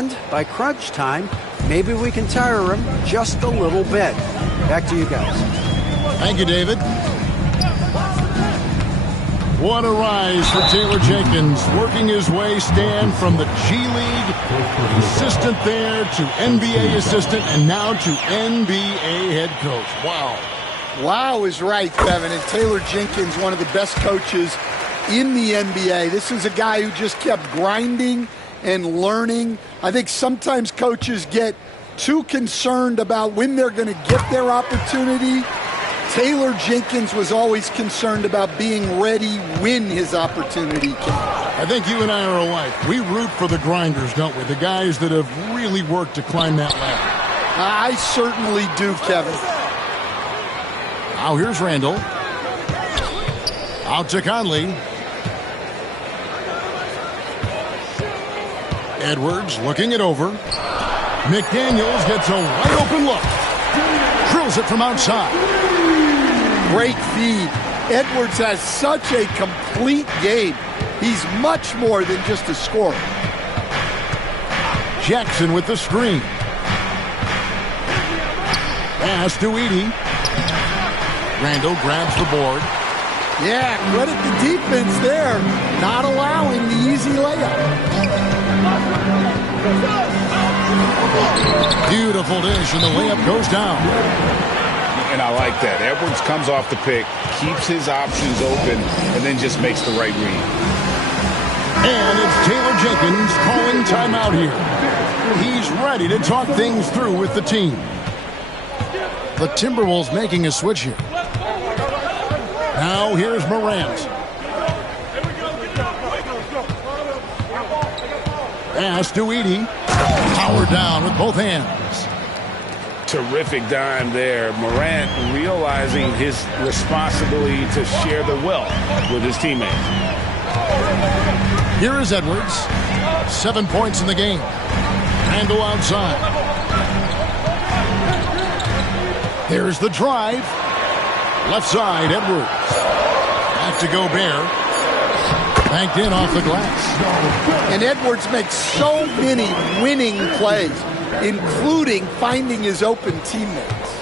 And by crunch time, maybe we can tire him just a little bit. Back to you guys. Thank you, David. What a rise for Taylor Jenkins, working his way, Stan, from the G League assistant there to NBA assistant and now to NBA head coach. Wow. Wow is right, Kevin. And Taylor Jenkins, one of the best coaches in the NBA. This is a guy who just kept grinding and learning. I think sometimes coaches get too concerned about when they're going to get their opportunity. Taylor Jenkins was always concerned about being ready when his opportunity came. I think you and I are alike. We root for the grinders, don't we? The guys that have really worked to climb that ladder. I certainly do, Kevin. Now here's Randall. Out to Conley. Edwards looking it over. McDaniels gets a wide open look. Drills it from outside. Great feed. Edwards has such a complete game. He's much more than just a scorer. Jackson with the screen. Pass to Edey. Randall grabs the board. Yeah, credit the defense there. Not allowing the easy layup. Beautiful dish, and the layup goes down. And I like that. Edwards comes off the pick, keeps his options open, and then just makes the right read. And it's Taylor Jenkins calling timeout here. He's ready to talk things through with the team. The Timberwolves making a switch here. Now here's Morant. Pass to Edey. Power down with both hands. Terrific dime there. Morant realizing his responsibility to share the wealth with his teammates. Here is Edwards. 7 points in the game. Randall outside. There's the drive. Left side, Edwards. Back to Gobert. Banked in off the glass. And Edwards makes so many winning plays, including finding his open teammates.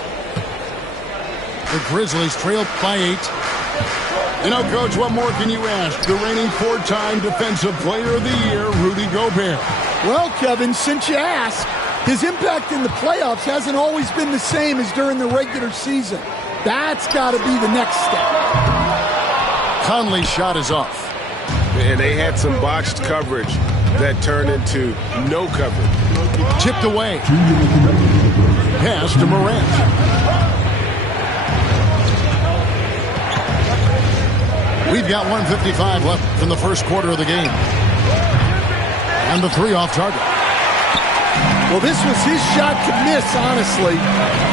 The Grizzlies trail by 8. You know, Coach, what more can you ask? The reigning 4-time Defensive Player of the Year, Rudy Gobert. Well, Kevin, since you asked, his impact in the playoffs hasn't always been the same as during the regular season. That's got to be the next step. Conley's shot is off. And they had some botched coverage that turned into no coverage. Tipped away. Pass to Morant. We've got 1:55 left in the first quarter of the game. And the 3 off target. Well, this was his shot to miss, honestly.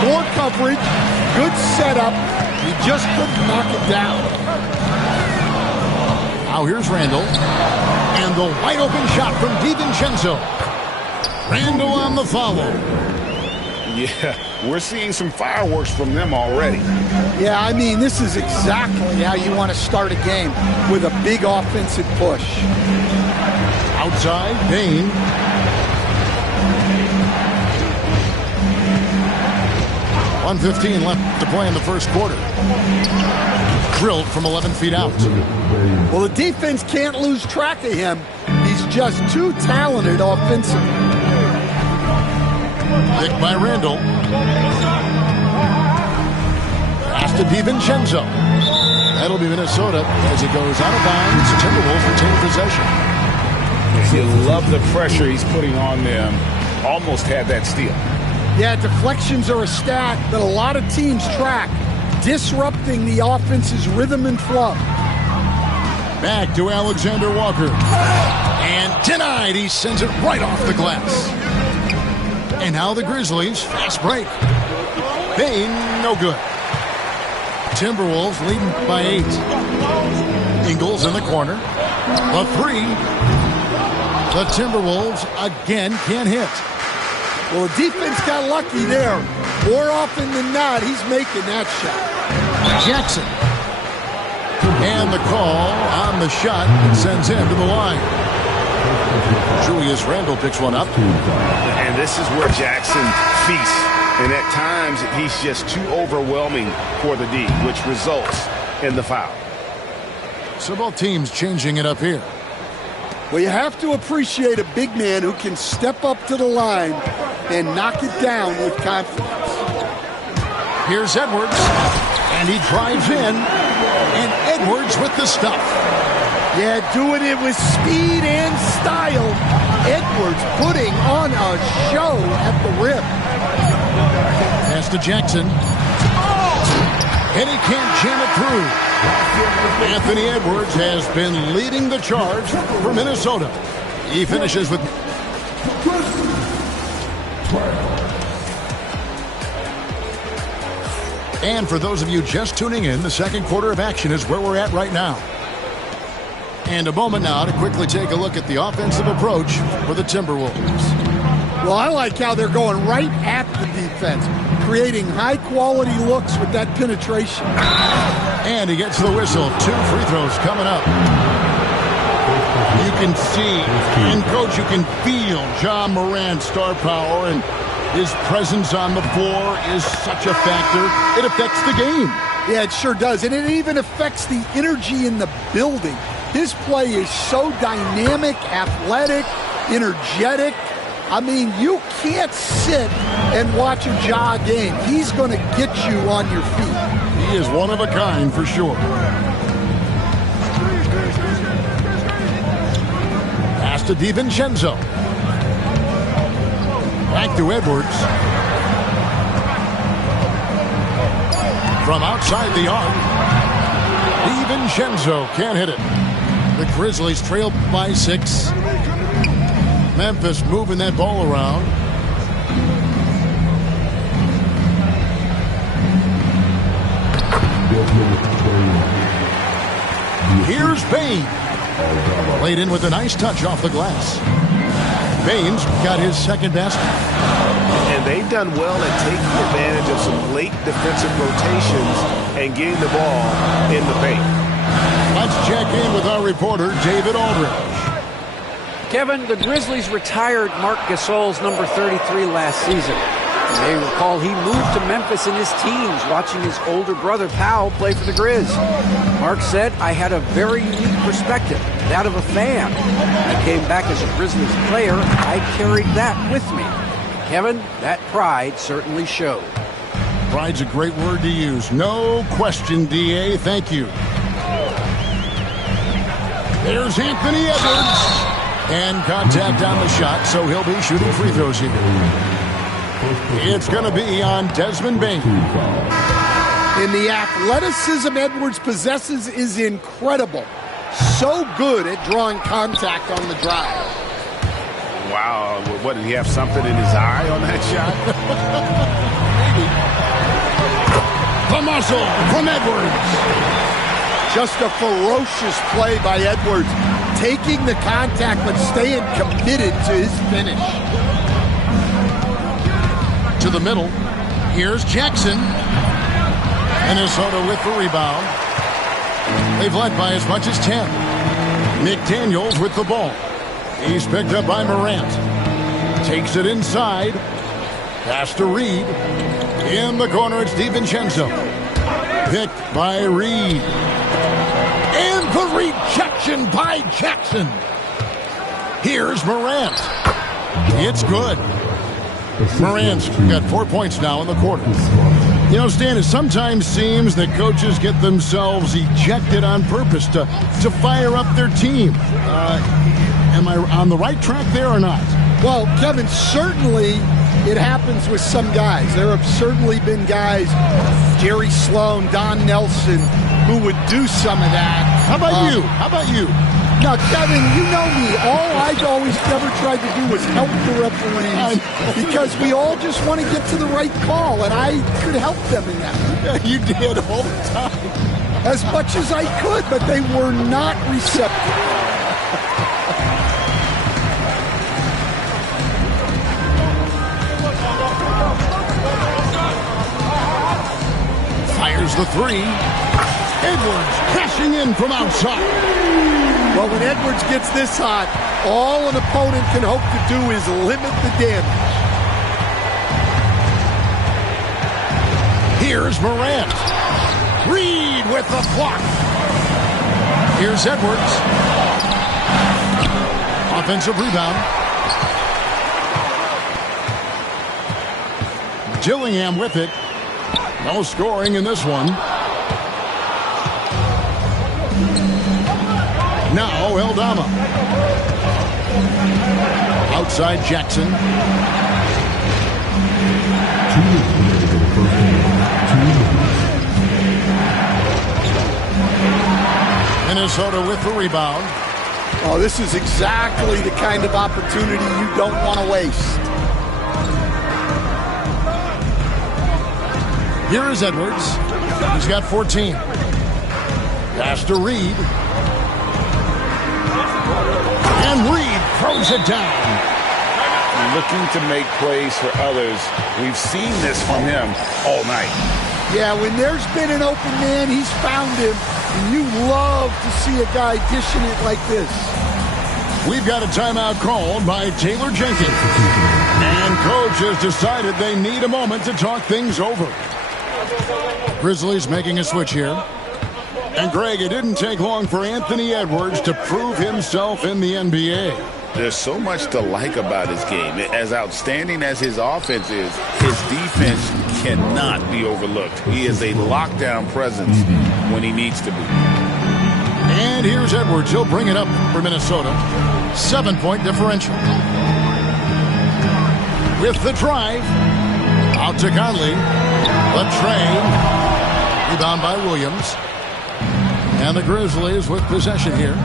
More coverage, good setup. He just couldn't knock it down. Now here's Randall. And the wide open shot from DiVincenzo. Randall on the follow. Yeah, we're seeing some fireworks from them already. Yeah, I mean, this is exactly how you want to start a game, with a big offensive push. Outside, Dane. .115 left to play in the first quarter. Drilled from 11 feet out. Well, the defense can't lose track of him. He's just too talented offensively. Picked by Randall. Pass to DiVincenzo. That'll be Minnesota as it goes out of bounds. Timberwolves retain possession. You love the pressure he's putting on them. Almost had that steal. Yeah, deflections are a stat that a lot of teams track, disrupting the offense's rhythm and flow. Back to Alexander Walker. And denied. He sends it right off the glass. And now the Grizzlies, fast break. Bain, no good. Timberwolves leading by 8. Ingles in the corner. The 3. The Timberwolves again can't hit. Well, the defense got lucky there. More often than not, he's making that shot. Jackson. And the call on the shot sends him to the line. Julius Randle picks one up. And this is where Jackson feasts. And at times, he's just too overwhelming for the D, which results in the foul. So both teams changing it up here. Well, you have to appreciate a big man who can step up to the line and knock it down with confidence. Here's Edwards, and he drives in, and Edwards with the stuff. Yeah, doing it with speed and style. Edwards putting on a show at the rim. Pass to Jackson. And he can't jam it through. Anthony Edwards has been leading the charge for Minnesota. He finishes with... And for those of you just tuning in, the second quarter of action is where we're at right now. And a moment now to quickly take a look at the offensive approach for the Timberwolves. Well, I like how they're going right at the defense, creating high-quality looks with that penetration. And he gets the whistle. 2 free throws coming up. You can see, and Coach, you can feel Ja Morant's star power, and his presence on the floor is such a factor. It affects the game. Yeah, it sure does. And it even affects the energy in the building. His play is so dynamic, athletic, energetic. I mean, you can't sit and watch a Ja game. He's going to get you on your feet. He is one of a kind for sure. Pass to DiVincenzo. Back to Edwards. From outside the arc, DiVincenzo can't hit it. The Grizzlies trail by 6. Memphis moving that ball around. Here's Bane. Played in with a nice touch off the glass. Bane's got his second basket. And they've done well at taking advantage of some late defensive rotations and getting the ball in the paint. Let's check in with our reporter, David Aldridge. Kevin, the Grizzlies retired Marc Gasol's number 33 last season. You may recall he moved to Memphis in his teens, watching his older brother Powell play for the Grizz. Mark said, "I had a very unique perspective, that of a fan. I came back as a Grizzlies player. I carried that with me." Kevin, that pride certainly showed. Pride's a great word to use. No question, D.A. Thank you. There's Anthony Edwards. And contact on the shot, so he'll be shooting free throws here. It's going to be on Desmond Bane. And the athleticism Edwards possesses is incredible. So good at drawing contact on the drive. Wow, what, did he have something in his eye on that shot? The muscle from Edwards. Just a ferocious play by Edwards. Taking the contact, but staying committed to his finish. To the middle. Here's Jackson. Minnesota with the rebound. They've led by as much as 10. McDaniels with the ball. He's picked up by Morant. Takes it inside. Pass to Reed. In the corner, it's DiVincenzo. Picked by Reed. And the rejection by Jackson. Here's Morant. It's good. Morant's got 4 points now in the quarter. You know, Stan, it sometimes seems that coaches get themselves ejected on purpose to fire up their team. Am I on the right track there or not? Well, Kevin, certainly it happens with some guys. There have certainly been guys, Jerry Sloan, Don Nelson, who would do some of that. How about you? How about you? Now, Kevin, you know me. All I've always ever tried to do was help the referees because we all just want to get to the right call, and I could help them in that. You did all the time. As much as I could, but they were not receptive. Fires the three. Edwards crashing in from outside. Well, when Edwards gets this hot, All an opponent can hope to do is limit the damage. Here's Morant. Reed with the block. Here's Edwards. Offensive rebound. Gillingham with it. No scoring in this one. Now Eldama. Outside Jackson. Minnesota with the rebound. Oh, this is exactly the kind of opportunity you don't want to waste. Here is Edwards. He's got 14. Pass to Reed. And Reed throws it down. Looking to make plays for others. We've seen this from him all night. Yeah, when there's been an open man, he's found him. And you love to see a guy dishing it like this. We've got a timeout called by Taylor Jenkins. And coach has decided they need a moment to talk things over. Grizzlies making a switch here. And Greg, it didn't take long for Anthony Edwards to prove himself in the NBA. There's so much to like about his game. As outstanding as his offense is, his defense cannot be overlooked. He is a lockdown presence when he needs to be. And here's Edwards. He'll bring it up for Minnesota. 7-point differential. With the drive. Out to Conley. Latrey. Rebound by Williams. And the Grizzlies with possession here.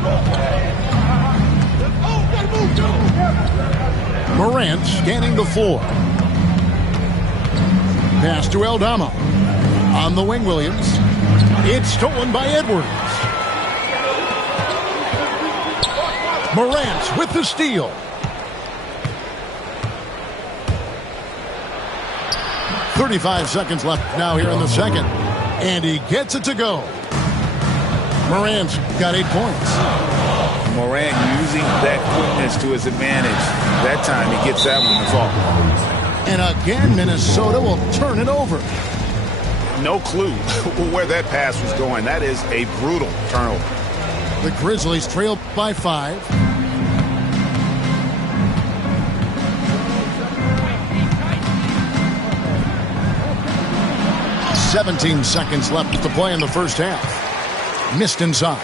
Morant scanning the floor. Pass to Eldama. On the wing, Williams. It's stolen by Edwards. Morant with the steal. 35 seconds left now here in the second. And he gets it to go. Morant's got 8 points. Morant using that quickness to his advantage. That time he gets that one to fall. And again, Minnesota will turn it over. No clue where that pass was going. That is a brutal turnover. The Grizzlies trail by 5. "17 seconds left to play in the first half. Missed inside.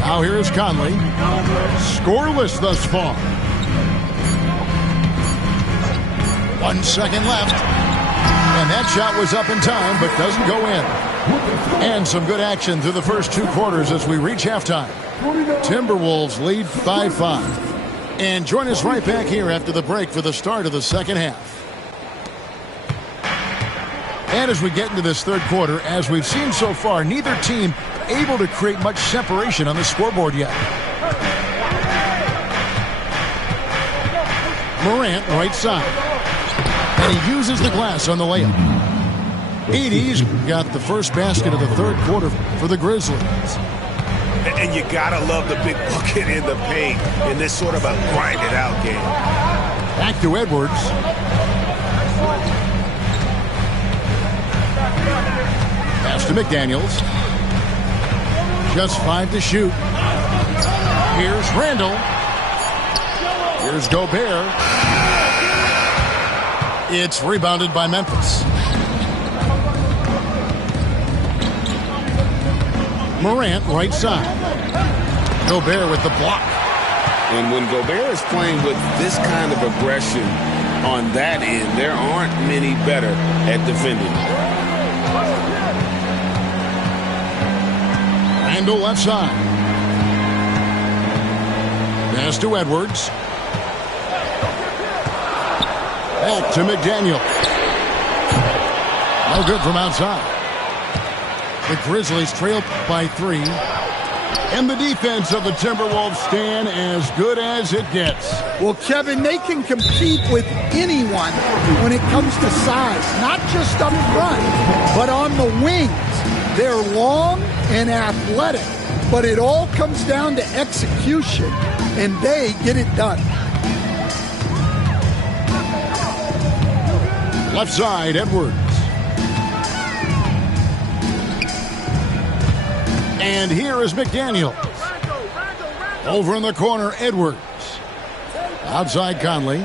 Now here is Conley. Scoreless thus far. 1 second left. And that shot was up in time, but doesn't go in. And some good action through the first 2 quarters as we reach halftime. Timberwolves lead by 5. And join us right back here after the break for the start of the second half. And as we get into this third quarter, as we've seen so far, neither team able to create much separation on the scoreboard yet. Morant, right side. And he uses the glass on the layup. 80's got the first basket of the third quarter for the Grizzlies. And you gotta love the big bucket in the paint in this sort of a grind-it-out game. Back to Edwards. Pass to McDaniels. Just 5 to shoot. Here's Randall. Here's Gobert. It's rebounded by Memphis. Morant, right side. Gobert with the block. And when Gobert is playing with this kind of aggression on that end, there aren't many better at defending. Randall left side. Pass to Edwards. Help to McDaniel. No good from outside. The Grizzlies trail by 3. And the defense of the Timberwolves stand as good as it gets. Well, Kevin, they can compete with anyone when it comes to size, not just up front, but on the wings. They're long and athletic. but it all comes down to execution, and they get it done. Left side, Edwards. And here is McDaniels. Over in the corner, Edwards. Outside Conley.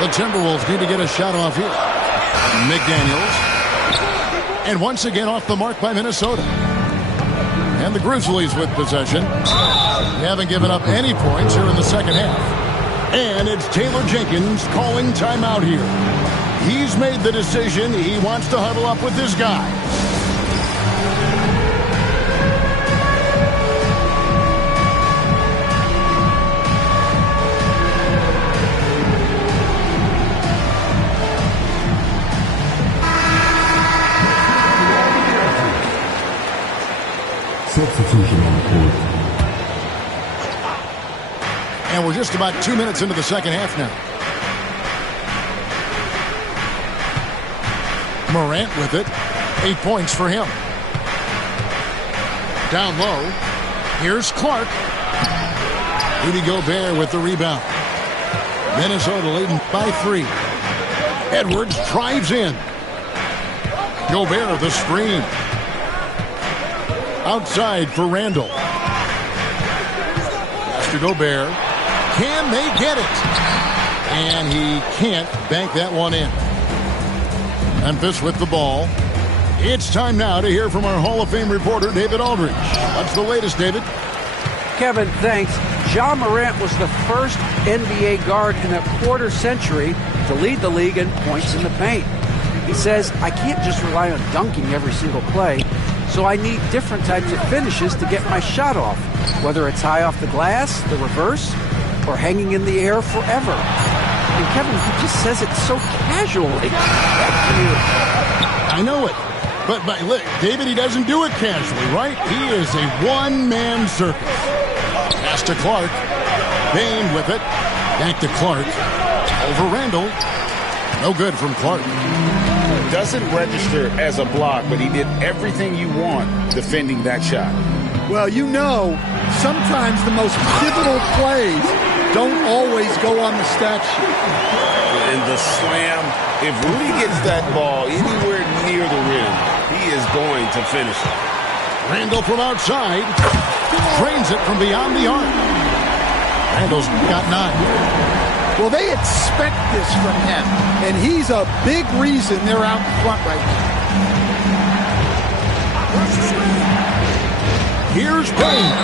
The Timberwolves need to get a shot off here. McDaniels. And once again off the mark by Minnesota. And the Grizzlies with possession. They haven't given up any points here in the second half. And it's Taylor Jenkins calling timeout here. He's made the decision. He wants to huddle up with his guys. Substitution on the court. And we're just about 2 minutes into the second half now. Morant with it. 8 points for him. Down low. Here's Clark. Rudy Gobert with the rebound. Minnesota leading by 3. Edwards drives in. Gobert the screen. Outside for Randall. Master Gobert. Can they get it? And he can't bank that one in. Memphis with the ball. It's time now to hear from our Hall of Fame reporter, David Aldridge. What's the latest, David? Kevin, thanks. Ja Morant was the first NBA guard in a quarter century to lead the league in points in the paint. He says, I can't just rely on dunking every single play, so I need different types of finishes to get my shot off, whether it's high off the glass, the reverse, or hanging in the air forever. And Kevin, he just says it so casually. I know it. But look, David, he doesn't do it casually, right? He is a one-man circus. Pass to Clark. Bane with it. Back to Clark. Over Randall. No good from Clark. Doesn't register as a block, but he did everything you want defending that shot. Well, you know, sometimes the most pivotal plays don't always go on the stat sheet. And the slam, if Rudy gets that ball anywhere near the rim, he is going to finish it. Randall from outside. Drains it from beyond the arc. Randall's got 9. Well, they expect this from him, and he's a big reason they're out in front right now. Here's Bane.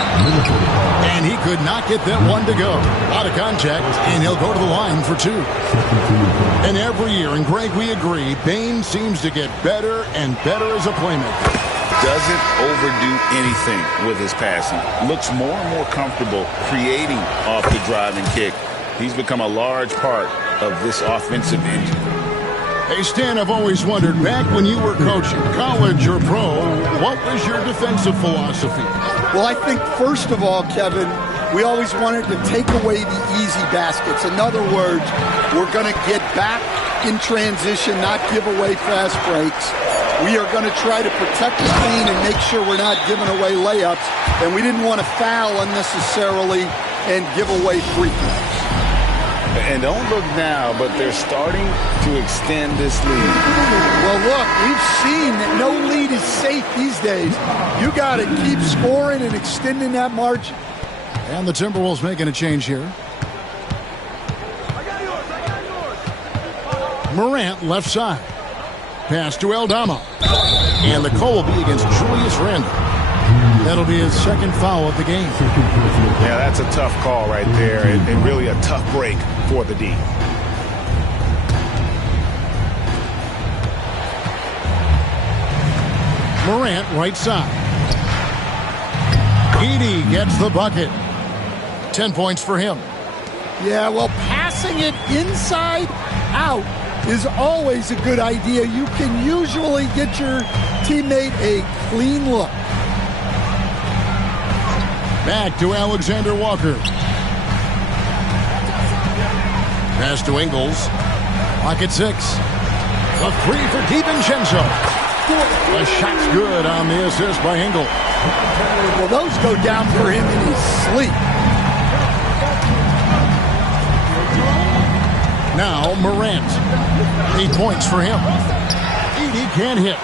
And he could not get that one to go. Out of contact, and he'll go to the line for 2. And every year, and Greg, we agree, Bane seems to get better and better as a playmaker. Doesn't overdo anything with his passing. Looks more and more comfortable creating off the drive and kick. He's become a large part of this offensive engine. Hey, Stan, I've always wondered, back when you were coaching, college or pro, what was your defensive philosophy? Well, I think, first of all, Kevin, we always wanted to take away the easy baskets. In other words, we're going to get back in transition, not give away fast breaks. We are going to try to protect the paint and make sure we're not giving away layups. And we didn't want to foul unnecessarily and give away free throws. And don't look now, but they're starting to extend this lead. Well, look, we've seen that no lead is safe these days. You got to keep scoring and extending that margin. And the Timberwolves making a change here. Morant left side. Pass to Aldama. And the call will be against Julius Randle. That'll be his second foul of the game. Yeah, that's a tough call right there, and really a tough break for the D. Morant right side. Edey gets the bucket. 10 points for him. Yeah, well, passing it inside out is always a good idea. You can usually get your teammate a clean look. Back to Alexander Walker. Pass to Ingles. Pocket 6. A 3 for DiVincenzo. The shot's good on the assist by Engel. Well, those go down for him in his sleep. Now Morant. 8 points for him. Edey can't hit.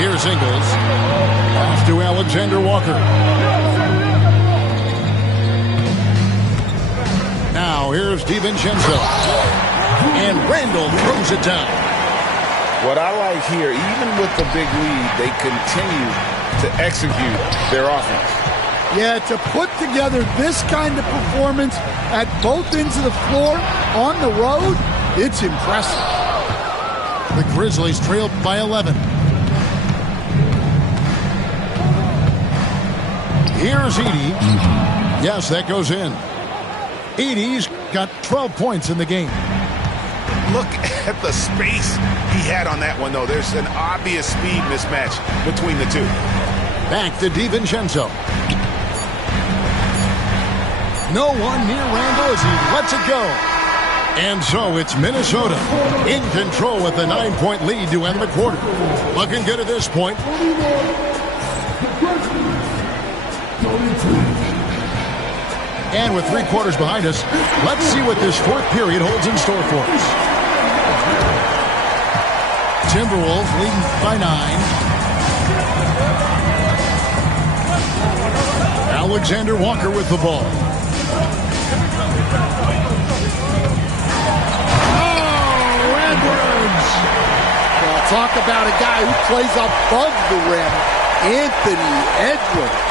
Here's Ingles. Off to Alexander Walker. Now here's DiVincenzo. And Randall throws it down. What I like here, even with the big lead, they continue to execute their offense. Yeah, to put together this kind of performance at both ends of the floor on the road, it's impressive. The Grizzlies trailed by 11. Here's Edey. Yes, that goes in. Edey's got 12 points in the game. Look at the space he had on that one, though. There's an obvious speed mismatch between the two. Back to DiVincenzo. No one near Randall as he lets it go. And so it's Minnesota in control with a 9-point lead to end the quarter. Looking good at this point. And with 3 quarters behind us, let's see what this fourth period holds in store for us. Timberwolves leading by 9. Alexander Walker with the ball. Oh, Edwards! Well, talk about a guy who plays above the rim, Anthony Edwards.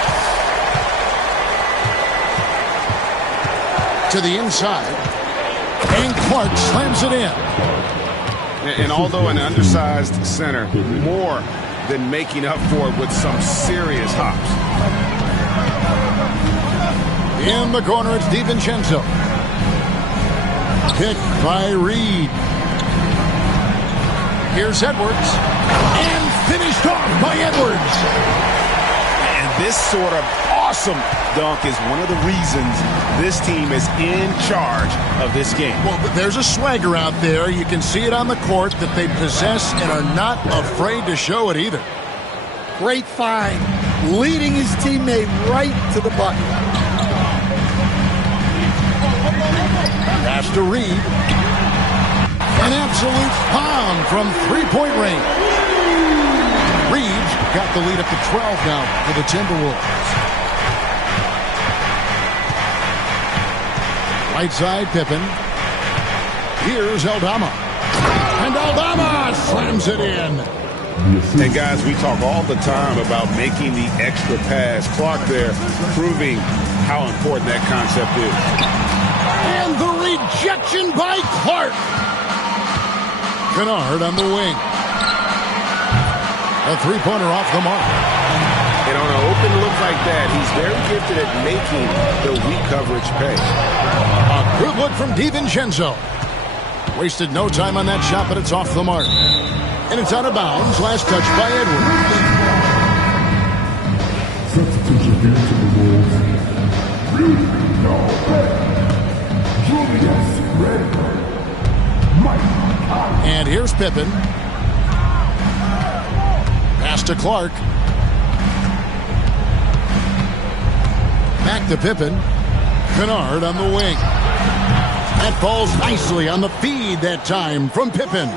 To the inside. And Clark slams it in. And although an undersized center, more than making up for it with some serious hops. In the corner, it's DiVincenzo. Picked by Reed. Here's Edwards. And finished off by Edwards. And this sort of awesome dunk is one of the reasons this team is in charge of this game. Well, there's a swagger out there. You can see it on the court that they possess and are not afraid to show it either. Great find. Leading his teammate right to the bucket. Pass to Reed. An absolute bomb from three-point range. Reed's got the lead up to 12 now for the Timberwolves. Right side, Pippen. Here's Aldama. And Aldama slams it in. And guys, we talk all the time about making the extra pass. Clark there proving how important that concept is. And the rejection by Clark. Kennard on the wing. A three-pointer off the mark. And on an open look like that, he's very gifted at making the weak coverage pay. A good look from DiVincenzo. Wasted no time on that shot, but it's off the mark. And it's out of bounds. Last touch by Edwards. Substitution here to the Wolves. Reed, no Julius Randle. And here's Pippen. Pass to Clark. Back to Pippen. Kennard on the wing. That falls nicely on the feed that time from Pippen.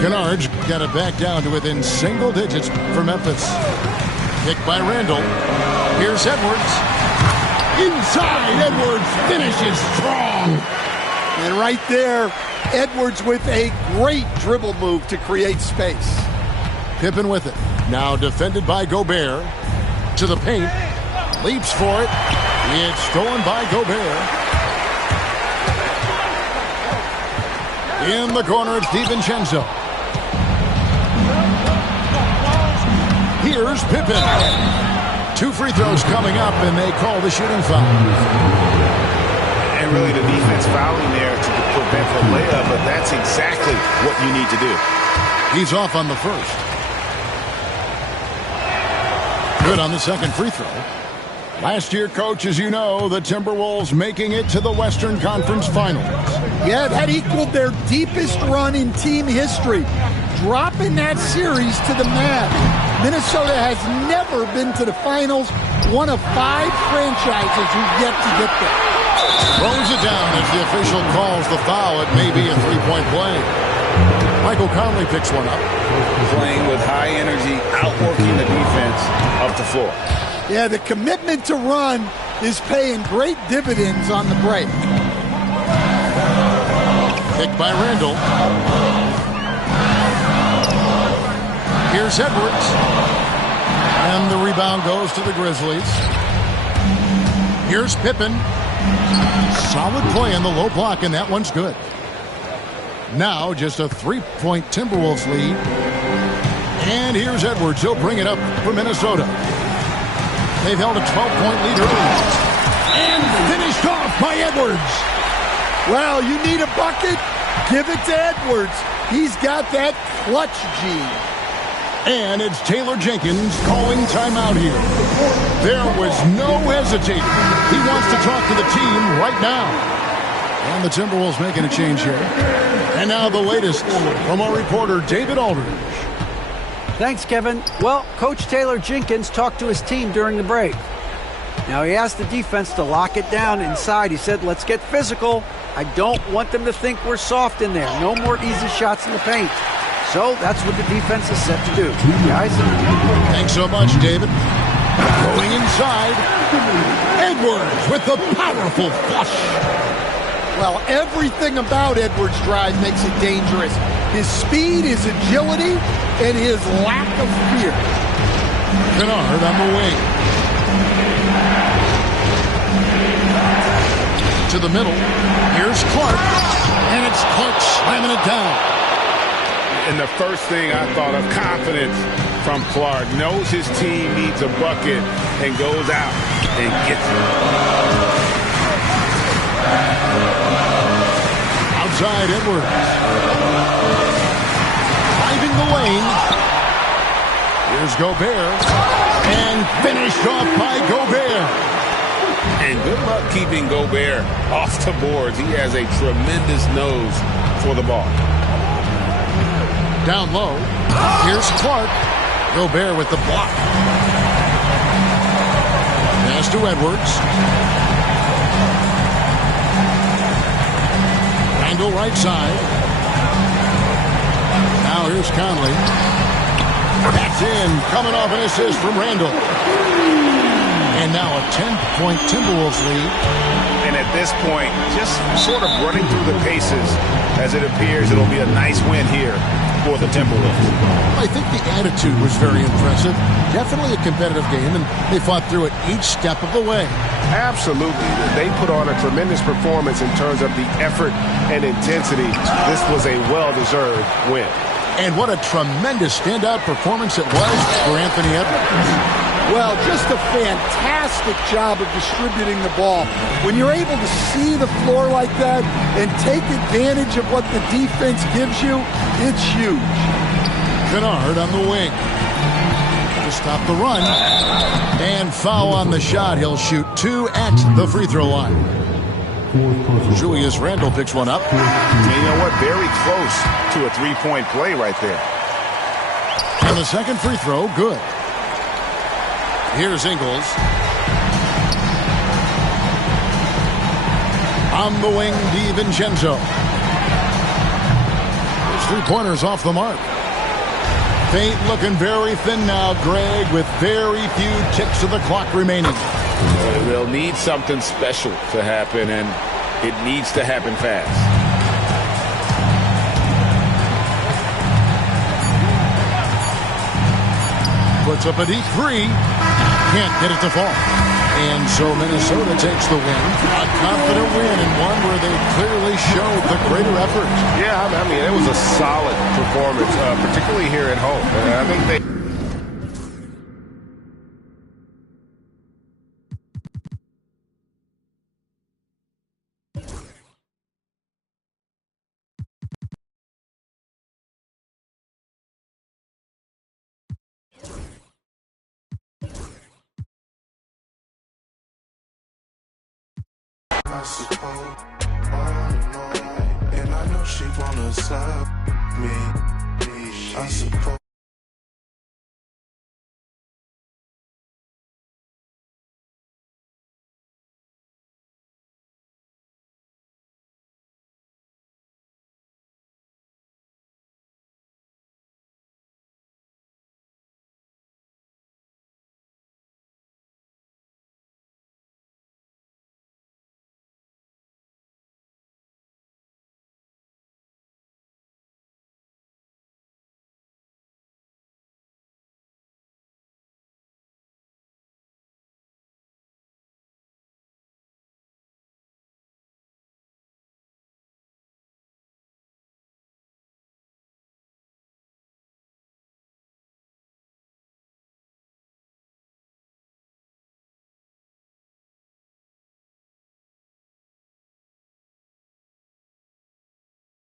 Kennard's got it back down to within single digits for Memphis. Picked by Randall. Here's Edwards. Inside, Edwards finishes strong. And right there, Edwards with a great dribble move to create space. Pippen with it. Now defended by Gobert. To the paint. Leaps for it. It's stolen by Gobert. In the corner, it's DiVincenzo. Here's Pippen. 2 free throws coming up, and they call the shooting foul. And really the defense fouling there to prevent the layup, but that's exactly what you need to do. He's off on the first. Good on the second free throw. Last year, Coach, as you know, the Timberwolves making it to the Western Conference Finals. Yeah, that equaled their deepest run in team history, dropping that series to the Mavs. Minnesota has never been to the finals, one of 5 franchises who've yet to get there. Throws it down as the official calls the foul. It may be a three-point play. Michael Conley picks one up. Playing with high energy, outworking the defense up the floor. Yeah, the commitment to run is paying great dividends on the break. Picked by Randall. Here's Edwards. And the rebound goes to the Grizzlies. Here's Pippen. Solid play in the low block, and that one's good. Now just a 3-point Timberwolves lead. And here's Edwards. He'll bring it up for Minnesota. They've held a 12-point lead early. And finished off by Edwards. Well, you need a bucket? Give it to Edwards. He's got that clutch gene. And it's Taylor Jenkins calling timeout here. There was no hesitating. He wants to talk to the team right now. And the Timberwolves making a change here. And now the latest from our reporter, David Aldridge. Thanks, Kevin. Well, Coach Taylor Jenkins talked to his team during the break. Now, he asked the defense to lock it down inside. He said, let's get physical. I don't want them to think we're soft in there. No more easy shots in the paint. So that's what the defense is set to do. Guys? Thanks so much, David. Going inside. Edwards with the powerful flush. Well, everything about Edwards' drive makes it dangerous. His speed, his agility, and his lack of fear. Kennard on the wing. To the middle. Here's Clark. And it's Clark slamming it down. And the first thing I thought of, confidence from Clark. Knows his team needs a bucket and goes out and gets it. Outside Edwards. Driving the lane. Here's Gobert. And finished off by Gobert. And good luck keeping Gobert off the boards. He has a tremendous nose for the ball. Down low. Here's Clark. Gobert with the block. Pass to Edwards. Randall right side. Now here's Conley. That's in. Coming off an assist from Randall. And now a 10-point Timberwolves lead. And at this point, just sort of running through the paces as it appears it'll be a nice win here for the Timberwolves. I think the attitude was very impressive. Definitely a competitive game, and they fought through it each step of the way. Absolutely. They put on a tremendous performance in terms of the effort and intensity. This was a well-deserved win. And what a tremendous standout performance it was for Anthony Edwards. Well, just a fantastic job of distributing the ball. When you're able to see the floor like that and take advantage of what the defense gives you, it's huge. Kennard on the wing. To stop the run. And foul on the shot. He'll shoot 2 at the free throw line. Julius Randle picks one up. And you know what? Very close to a three-point play right there. And the second free throw, good. Here's Ingles. On the wing, DiVincenzo. His three-pointers off the mark. Paint looking very thin now, Greg, with very few ticks of the clock remaining. They'll need something special to happen, and it needs to happen fast. Puts up a deep three. Can't get it to fall. And so Minnesota takes the win. A confident win, and one where they clearly showed the greater effort. Yeah, I mean, it was a solid performance, particularly here at home. I think they I suppose. Oh, no. And I know she wanna sub me. I suppose.